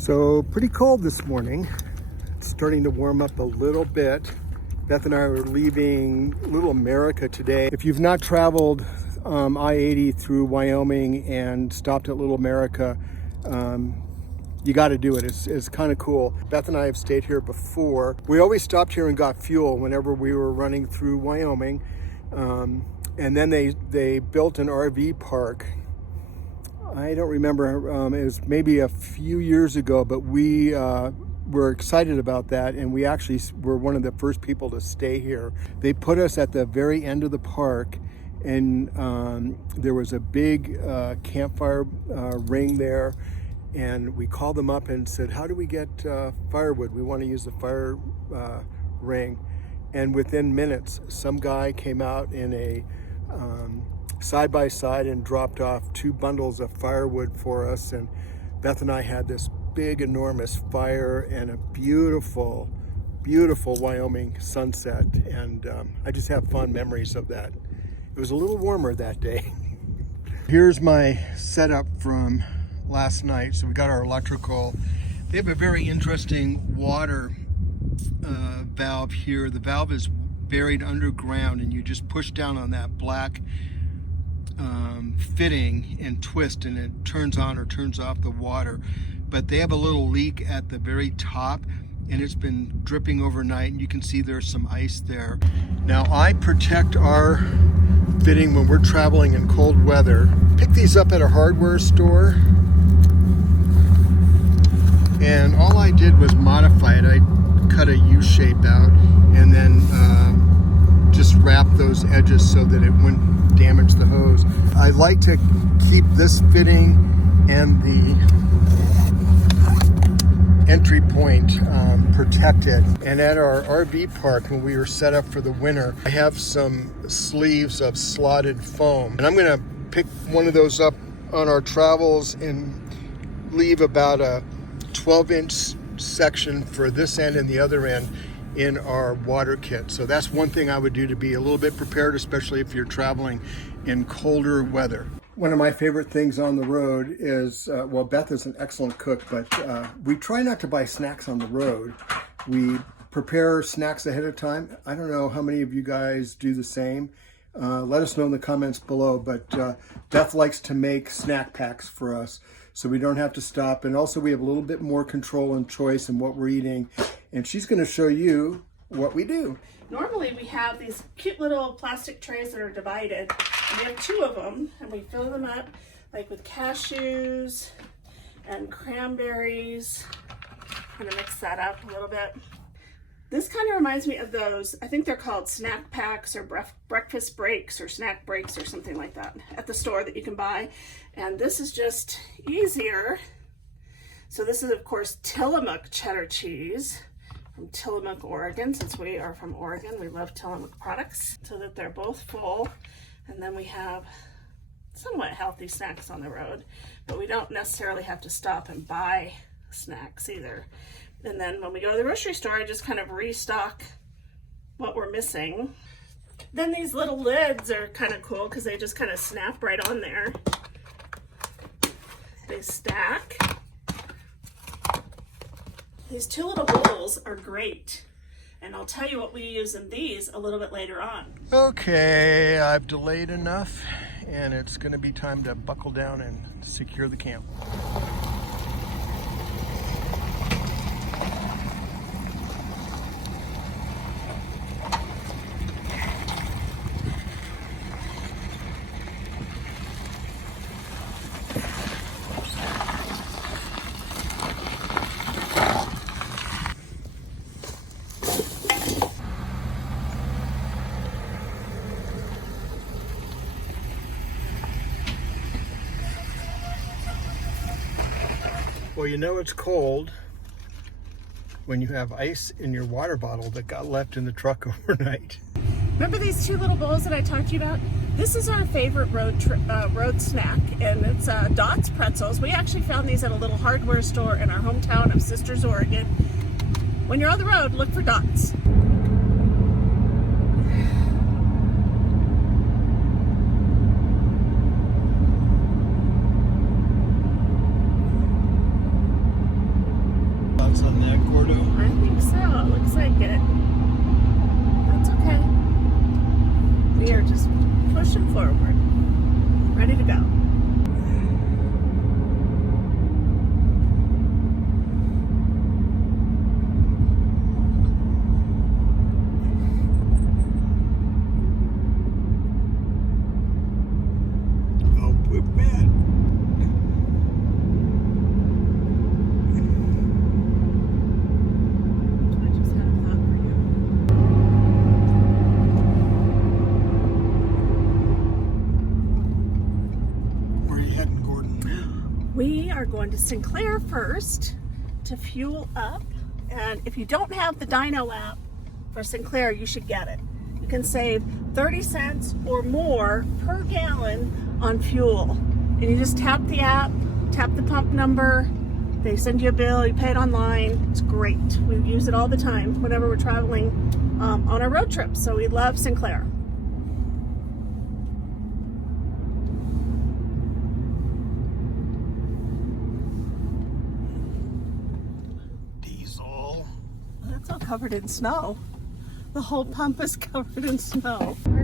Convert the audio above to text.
So pretty cold this morning. It's starting to warm up a little bit. Beth and I are leaving Little America today. If you've not traveled I-80 through Wyoming and stopped at Little America, you got to do it. It's kind of cool. Beth and I have stayed here before. We always stopped here and got fuel whenever we were running through Wyoming. And then they built an RV park. I don't remember, it was maybe a few years ago, but we were excited about that, and we actually were one of the first people to stay here. They put us at the very end of the park, and there was a big campfire ring there, and we called them up and said, how do we get firewood? We want to use the fire ring. And within minutes, some guy came out in a side by side and dropped off 2 bundles of firewood for us, and Beth and I had this big enormous fire and a beautiful Wyoming sunset, and I just have fond memories of that. It was a little warmer that day. Here's my setup from last night. So we got our electrical. They have a very interesting water valve here. The valve is buried underground, and you just push down on that black fitting and twist, and it turns on or turns off the water. But they have a little leak at the very top, and it's been dripping overnight, and you can see there's some ice there. Now I protect our fitting when we're traveling in cold weather. Pick these up at a hardware store, and all I did was modify it. I cut a U-shape out and then just wrap those edges so that it wouldn't damage the hose. I like to keep this fitting and the entry point protected. And at our RV park, when we were set up for the winter, I have some sleeves of slotted foam, and I'm going to pick one of those up on our travels and leave about a 12-inch section for this end and the other end in our water kit. So that's one thing I would do to be a little bit prepared, especially if you're traveling in colder weather. One of my favorite things on the road is, well, Beth is an excellent cook, but we try not to buy snacks on the road. We prepare snacks ahead of time. I don't know how many of you guys do the same. Let us know in the comments below, but Beth likes to make snack packs for us so we don't have to stop. And also we have a little bit more control and choice in what we're eating. And she's going to show you what we do. Normally we have these cute little plastic trays that are divided. And we have 2 of them, and we fill them up like with cashews and cranberries. I'm gonna mix that up a little bit. This kind of reminds me of those, I think they're called snack packs or breakfast breaks or snack breaks or something like that at the store that you can buy. And this is just easier. So this is, of course, Tillamook cheddar cheese from Tillamook, Oregon. Since we are from Oregon, we love Tillamook products, so that they're both full. And then we have somewhat healthy snacks on the road, but we don't necessarily have to stop and buy snacks either. And then when we go to the grocery store, I just kind of restock what we're missing. Then these little lids are kind of cool because they just kind of snap right on there. They stack. These 2 little bowls are great, and I'll tell you what we use in these a little bit later on. Okay, I've delayed enough, and it's going to be time to buckle down and secure the camp. Well, you know it's cold when you have ice in your water bottle that got left in the truck overnight. Remember these 2 little bowls that I talked to you about? This is our favorite road snack, and it's Dots pretzels. We actually found these at a little hardware store in our hometown of Sisters, Oregon. When you're on the road, look for Dots. make it. That's okay. We are just pushing forward. Ready to go. Oh, we're bad. I just had a thought for you. Where are you heading, Gordon? We are going to Sinclair first to fuel up. And if you don't have the Dyno app for Sinclair, you should get it. You can save 30 cents or more per gallon on fuel. And you just tap the app, tap the pump number, they send you a bill, you pay it online. It's great. We use it all the time whenever we're traveling on our road trips. So we love Sinclair. Diesel. That's all covered in snow. The whole pump is covered in snow. All